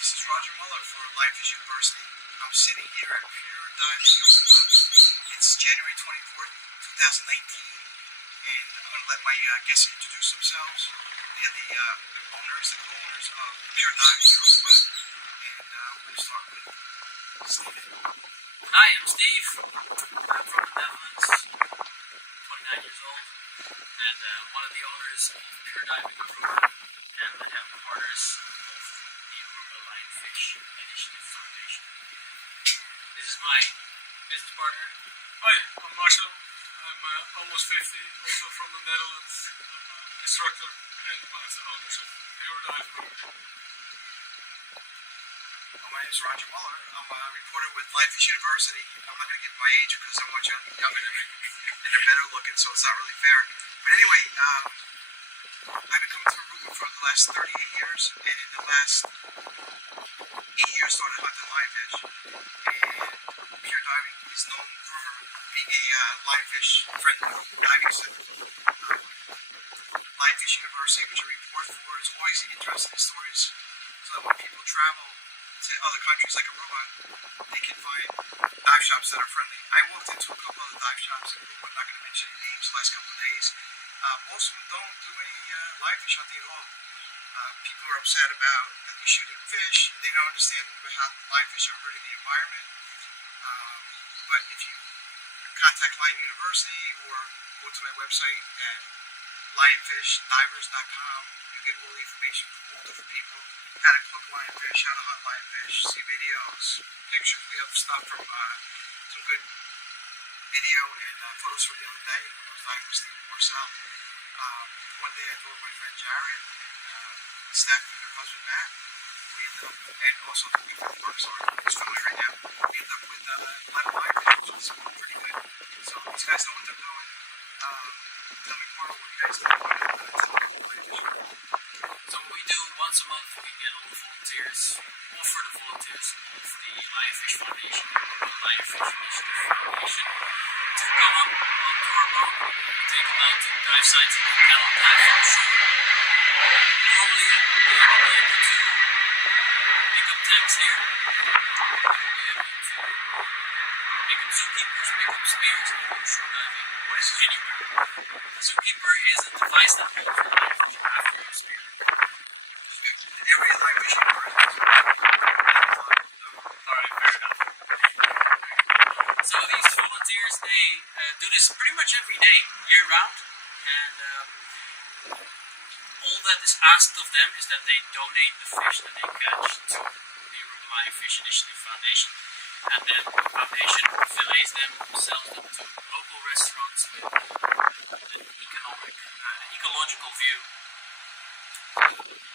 This is Roger Muller for Lionfish University. I'm sitting here at Pure Diving Aruba. It's January 24th, 2019, and I'm going to let my guests introduce themselves. They're the owners, the co-owners of Pure Diving Aruba, and we'll start with Steve. Hi, I'm Steve. I'm from the Netherlands, 29 years old, and one of the owners of Pure Diving Aruba, and I have the partners of the Aruba Lionfish Initiative Foundation. This is my business partner. Hi, I'm Marcel. I'm almost 50, also from the Netherlands. I'm an instructor and one of the owners of Pure Diving Aruba. My name is Roger Muller. I'm a reporter with Lionfish University. I'm not going to give my age because I'm much younger than me, and they're better looking, so it's not really fair. But anyway, I've been coming to Aruba for the last 38 years, and in the last 8 years started hunting lionfish. And Pure Diving is known for being a lionfish-friendly diving center. Lionfish University, which I report for, is always interesting stories, so that when people travel to other countries like Aruba, they can find dive shops that are friendly. I walked into a couple of dive shops in Aruba, I'm not going to mention any names the last couple of days. Most of them don't do any lionfish hunting at all. People are upset about that they're shooting fish, and they don't understand how lionfish are hurting the environment. But if you contact Lion University or go to my website at lionfishdivers.com, you get all the information from all different people. How to cook lionfish, how to hunt lionfish, see videos, pictures. We have stuff from some good video and photos from the other day when I was diving with Steve Marcel. One day I told my friend Jared and Steph and her husband Matt, we ended up, and also the people who work, sorry, he's filming right now, we ended up with 11 lionfish, which is pretty good. So these guys know what they're doing. Tell me more about what you guys do. So what we do once a month, we get all the volunteers, offer the volunteers of the Lionfish Foundation, the Lionfish Initiative Foundation, to come up onto our boat, take them out to the dive sites, and they cannot dive from shore. Normally, we will be able to pick up tanks here, we will be able to pick up zookeepers, pick up spears, and go shore diving anywhere. The zookeeper is a device that holds the lionfish after you spear. Every lionfish on Earth is Alright, fair enough. So these volunteers, they do this pretty much every day, year round, and all that is asked of them is that they donate the fish that they catch to the Aruba Lionfish Initiative Foundation, and then the foundation fillets them, sells them to local restaurants with an ecological view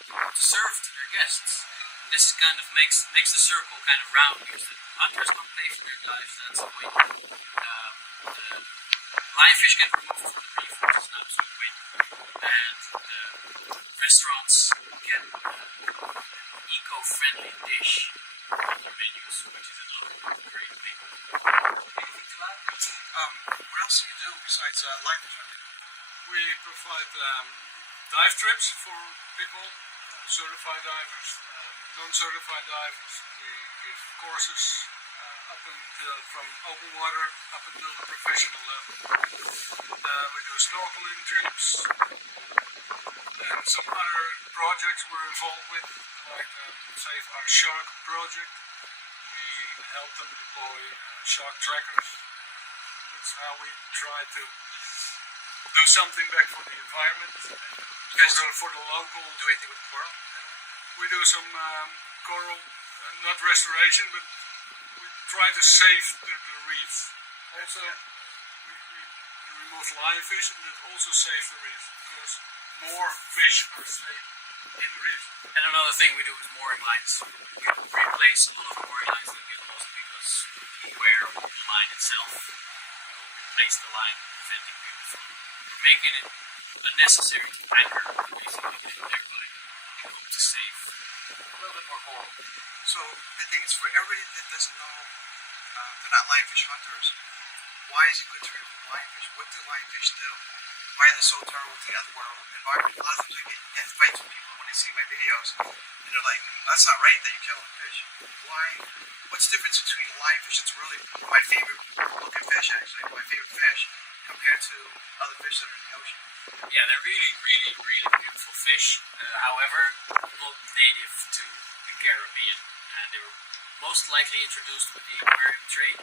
to serve to their guests. And this kind of makes the circle kind of round, because the hunters don't pay for their dives, that's the win. The lionfish get removed from the reef, which is an absolute win. And the restaurants get an eco-friendly dish on their menus, which is another great win. Anything to add? what else do you do besides lionfish hunting? We provide dive trips for people, certified divers, non-certified divers. We give courses up until from open water up until the professional level. We do snorkeling trips and some other projects we're involved with, like Save Our Shark project. We help them deploy shark trackers. That's how we try to do something back for the environment, for the local. Do anything with coral? We do some coral, not restoration, but we try to save the reef. Also, we remove lionfish, and that also saves the reef, because more fish are saved in the reef. And another thing we do is mooring lines. We replace a lot of mooring lines that get lost because we wear the line itself. We replace the line, preventing people from making it unnecessary to anchor, basically getting thereby able to save a little bit more coral. So the thing is, for everybody that doesn't know, they're not lionfish hunters, why is it good to remove lionfish? What do lionfish do? Why are they so terrible to the other world environment? A lot of times I get fights with people when when they see my videos, and they're like, "That's not right that you're killing fish. Why? What's the difference between a lionfish that's really my favorite looking fish, actually, my favorite fish, compared to other fish that are in the ocean?" Yeah, they're really, really, really beautiful fish. However, not native to the Caribbean. They were most likely introduced with the aquarium trade,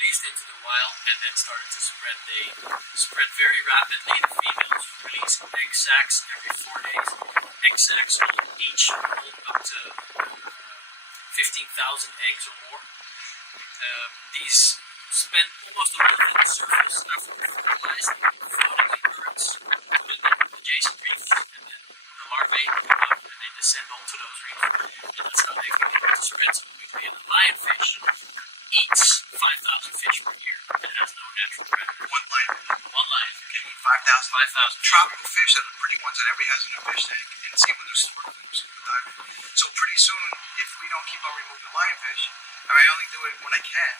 released into the wild, and then started to spread. They spread very rapidly. The females release egg sacs every 4 days. Egg sacs each hold up to 15,000 eggs or more. These spend almost a month on the surface after fertilized, floating in currents within the adjacent reefs, and then the larvae come up and they descend onto those reefs. And that's how they've been able to spread so quickly. And the lionfish eats 5,000 fish per year and has no natural predator. One lionfish. One lionfish. Can eat 5,000. 5,000. Tropical fish are the pretty ones that everybody has in their fish tank, and see when they're snorkeling or scuba diving. So pretty soon, if we don't keep on removing the lionfish, I mean, I only do it when I can,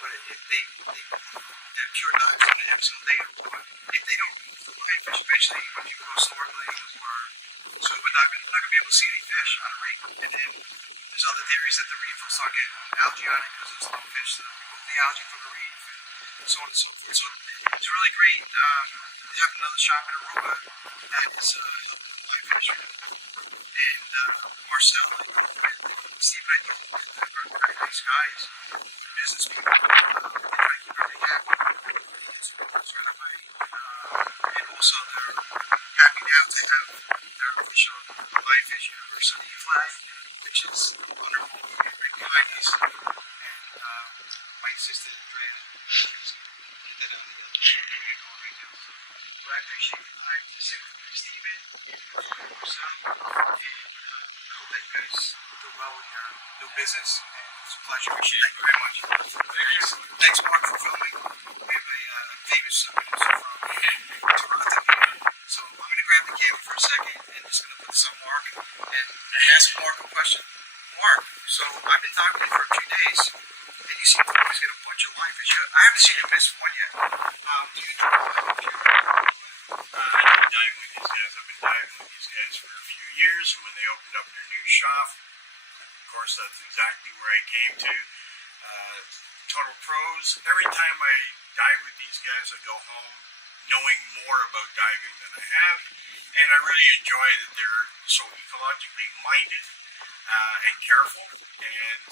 but if they're pure dives and every single day they'll do it. If they don't remove the lionfish, eventually when people go snorkeling or scuba diving, they're not going to be able to see any fish on a reef. And then there's other theories that the reef will start getting algae on it because there's no fish to remove the algae from the reef, and so on and so forth. So it's really great. They have another shop in Aruba that is helping with lionfish. And Marcel, Steve and I both are very nice guys, business people. They try to keep everything happy. It's really funny. And also they're happy now to have their official Lionfish University flag, which is wonderful. Right behind us. And my assistant Andrea is get that out of the going right now. But I appreciate the time to sit with Steven and Marcel. I hope that you guys do well in your new business, and it's a pleasure. Thank you very much. Thanks, Mark, for filming. We have a famous producer from Toronto here. So I'm going to grab the camera for a second and just going to put this on Mark and ask Mark a question. Mark, so I've been talking to you for a few days, and you seem to always get a bunch of lionfish. I haven't seen you miss one yet. Do you enjoy I've been diving with these guys. I've been diving with these guys for a few years, and when they opened up their new shop, of course, that's exactly where I came to. Total pros. Every time I dive with these guys, I go home knowing more about diving than I have, and I really enjoy that they're so ecologically minded and careful. And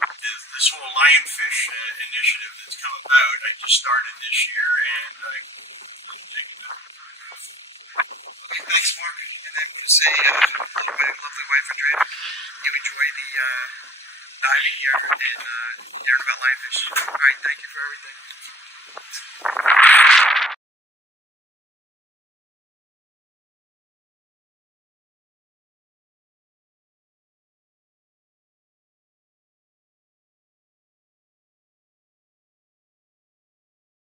this whole lionfish initiative that's come about, I just started this year, and I'm taking it further. Okay, thanks, Mark. And then you say, lovely wife, Andrea, you enjoy the diving here and learn about lionfish. All right, thank you for everything.